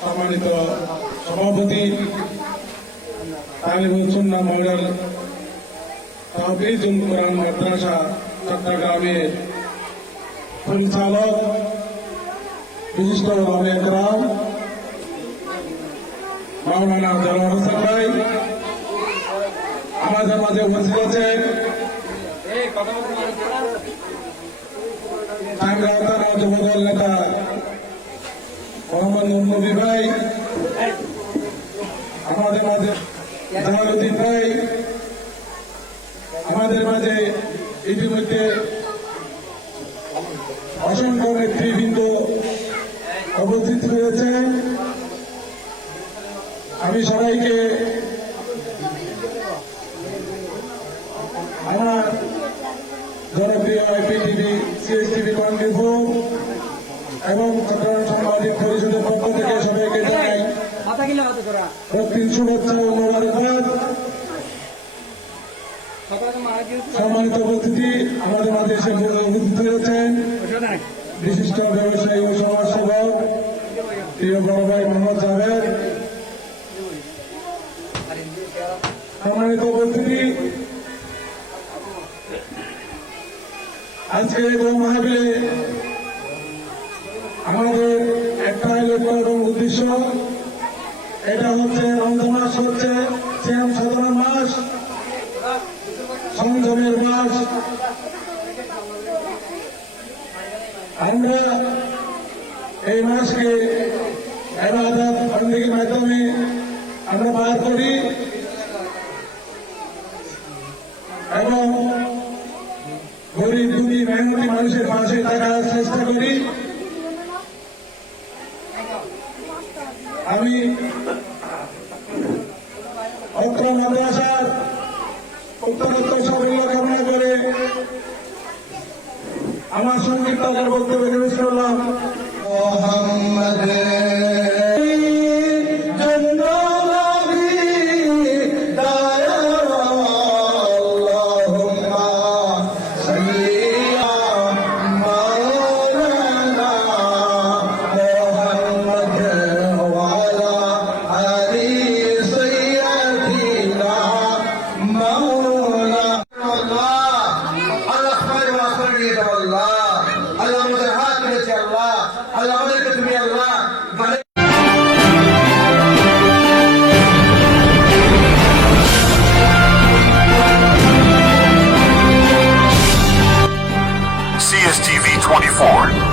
সম্মানিত সভাপতি তালিবুল সুন্নাহ মডেল তাহফিজুল কোরআন মাদ্রাসা চট্টগ্রামের পরিচালক বিশিষ্ট ওলামায়ে কেরাম মাওলানা দেলোয়ার হোসেন ভাই আমাদের মাঝে উপস্থিত আছেন। টাঙ্গাইল থানা যুবদল নেতা মোহাম্মদ নবী ভাই, আমাদের মাঝে জামালউদ্দিন ভাই, আমাদের মাঝে ইতিমধ্যে অসংখ্য নেতৃবৃন্দ উপস্থিত হয়েছে। আমি সবাইকে আমার জনপ্রিয় আইপিটিভি, সিএসটিভি কন্ট্রিবিউশন এবং চট্টগ্রাম সাংবাদিক পরিষদের পক্ষ থেকে সবাইকে জানাই রক্তিম শুভেচ্ছা ও মোবারকবাদ। সম্মানিত উপস্থিতি, আমাদের মাঝে এসে উপস্থিত হয়েছেন বিশিষ্ট ব্যবসায়ী ও সমাজসেবক প্রিয় বড় ভাই মোহাম্মদ জাভেদ। সম্মানিত উপস্থিতি, আজকে এই মাহফিলে আমাদের একটাই লক্ষ্য এবং উদ্দেশ্য, এটা হচ্ছে রমজান মাস, হচ্ছে সিয়াম সাধনার মাস, সংযমের মাস। আমরা এই মাসকে ইবাদত বন্দেগীর মাধ্যমে আমরা পার করি এবং গরিব দুঃখী মেহনতি মানুষের পাশে থাকার চেষ্টা করি। আমি অত্র মাদ্রাসার উত্তরোত্তর সাফল্য কামনা করে আমার সংক্ষিপ্ত বক্তব্য শেষ করলাম। CSTV 24.